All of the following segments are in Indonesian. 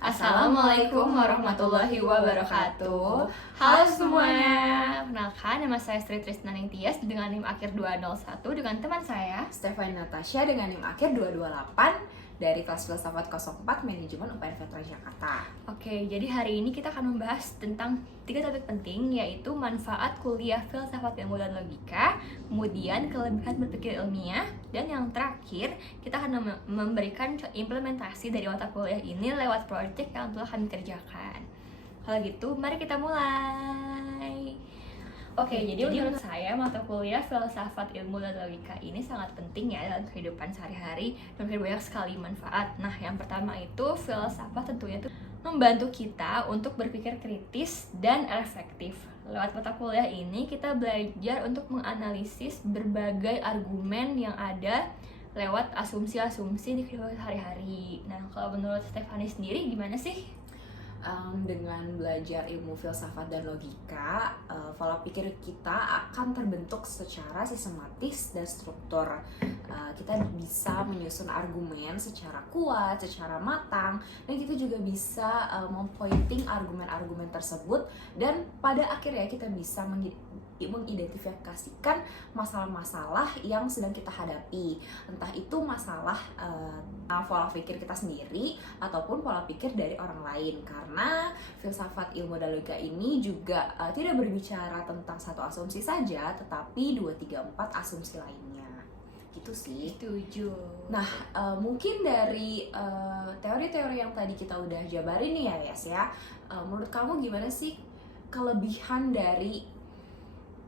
Assalamualaikum warahmatullahi wabarakatuh. Halo semuanya. Kenalkan, nama saya Sri Trisnaning Tias dengan NIM akhir 201 dengan teman saya Stefani Natasha dengan NIM akhir 228 dari kelas filsafat 04 Manajemen UPN Veteran Jakarta. Oke, jadi hari ini kita akan membahas tentang 3 topik penting, yaitu manfaat kuliah filsafat ilmu dan logika, kemudian kelebihan berpikir ilmiah, dan yang terakhir kita akan memberikan implementasi dari mata kuliah ini lewat proyek yang telah kami kerjakan. Kalau gitu, mari kita mulai. Oke, jadi menurut saya mata kuliah filsafat ilmu dan logika ini sangat penting ya dalam kehidupan sehari-hari dan banyak sekali manfaat. Nah, yang pertama itu filsafat tentunya itu membantu kita untuk berpikir kritis dan reflektif. Lewat mata kuliah ini kita belajar untuk menganalisis berbagai argumen yang ada lewat asumsi-asumsi di kehidupan sehari-hari. Nah, kalau menurut Stefani sendiri gimana sih? Dengan belajar ilmu filsafat dan logika, pola pikir kita akan terbentuk secara sistematis dan struktur. Kita bisa menyusun argumen secara kuat, secara matang, dan kita juga bisa mempointing argumen-argumen tersebut, dan pada akhirnya kita bisa mengidentifikasikan masalah-masalah yang sedang kita hadapi, entah itu masalah pola pikir kita sendiri ataupun pola pikir dari orang lain. Karena filsafat ilmu dan logika ini juga tidak berbicara tentang satu asumsi saja, tetapi 2, 3, 4 asumsi lainnya. Gitu sih. Setuju. Nah, mungkin dari teori-teori yang tadi kita udah jabarin nih ya Yes ya, menurut kamu gimana sih kelebihan dari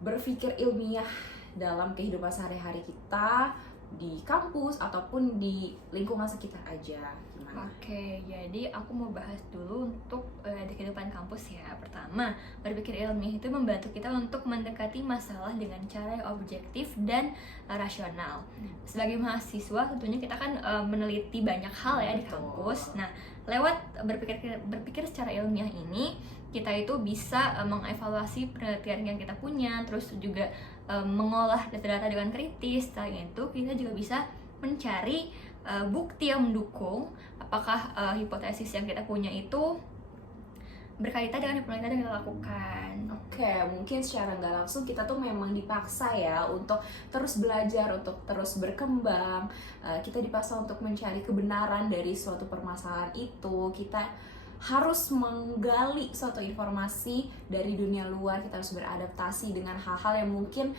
berpikir ilmiah dalam kehidupan sehari-hari kita di kampus ataupun di lingkungan sekitar aja? Gimana? Oke, jadi aku mau bahas dulu untuk di kehidupan kampus ya. Pertama, berpikir ilmiah itu membantu kita untuk mendekati masalah dengan cara yang objektif dan rasional. Sebagai mahasiswa tentunya kita kan meneliti banyak hal ya di kampus. Nah, lewat berpikir secara ilmiah ini kita itu bisa mengevaluasi penelitian yang kita punya, terus juga mengolah data-data dengan kritis. Selain itu kita juga bisa mencari bukti yang mendukung apakah hipotesis yang kita punya itu berkaitan dengan penelitian yang kita lakukan. Oke, mungkin secara nggak langsung kita tuh memang dipaksa ya untuk terus belajar, untuk terus berkembang. Kita dipaksa untuk mencari kebenaran dari suatu permasalahan itu. Kita harus menggali suatu informasi dari dunia luar. Kita harus beradaptasi dengan hal-hal yang mungkin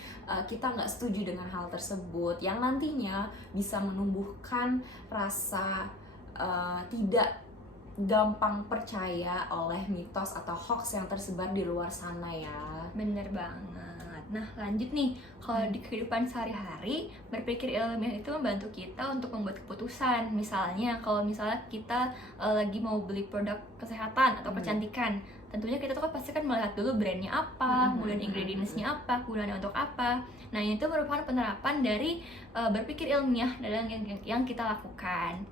kita nggak setuju dengan hal tersebut, yang nantinya bisa menumbuhkan rasa tidak gampang percaya oleh mitos atau hoax yang tersebar di luar sana ya. Bener banget. Nah, lanjut nih, kalau di kehidupan sehari-hari berpikir ilmiah itu membantu kita untuk membuat keputusan. Misalnya kalau kita lagi mau beli produk kesehatan atau kecantikan, tentunya kita tuh kan pasti kan melihat dulu brandnya apa, kemudian ingredientsnya apa, gunanya untuk apa. Nah, itu merupakan penerapan dari berpikir ilmiah dalam yang kita lakukan.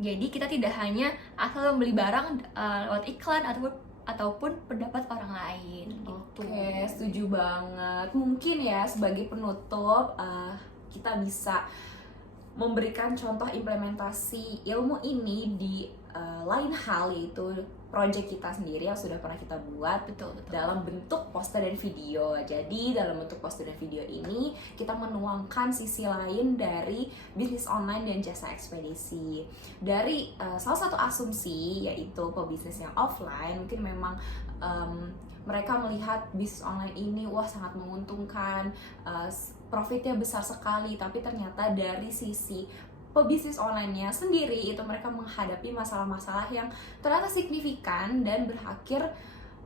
Jadi kita tidak hanya asal membeli barang lewat iklan ataupun pendapat orang lain gitu. Oke, setuju banget. Mungkin ya sebagai penutup kita bisa memberikan contoh implementasi ilmu ini di lain hal, yaitu project kita sendiri yang sudah pernah kita buat. Betul. Dalam bentuk poster dan video. Jadi dalam bentuk poster dan video ini kita menuangkan sisi lain dari bisnis online dan jasa ekspedisi. Dari salah satu asumsi, yaitu pebisnis yang offline, mungkin memang mereka melihat bisnis online ini wah sangat menguntungkan, profitnya besar sekali, tapi ternyata dari sisi pebisnis online-nya sendiri itu mereka menghadapi masalah-masalah yang ternyata signifikan dan berakhir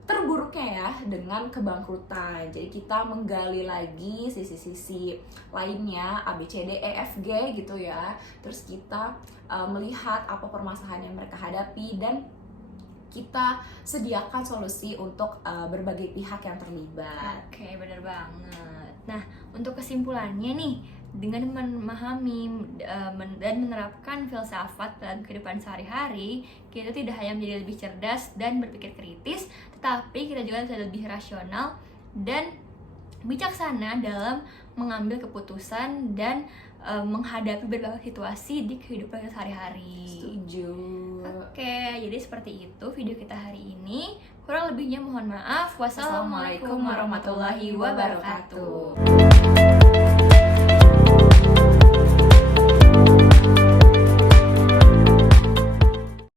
terburuknya ya dengan kebangkrutan. Jadi kita menggali lagi sisi-sisi lainnya, A, B, C, D, E, F, G gitu ya. Terus kita melihat apa permasalahan yang mereka hadapi dan kita sediakan solusi untuk berbagai pihak yang terlibat. Oke, bener banget. Nah, untuk kesimpulannya nih, dengan memahami dan menerapkan filsafat dalam kehidupan sehari-hari, kita tidak hanya menjadi lebih cerdas dan berpikir kritis, tetapi kita juga bisa lebih rasional dan bijaksana dalam mengambil keputusan dan menghadapi berbagai situasi di kehidupan kita sehari-hari. Setuju. Oke, jadi seperti itu video kita hari ini. Kurang lebihnya mohon maaf. Wassalamualaikum warahmatullahi wabarakatuh.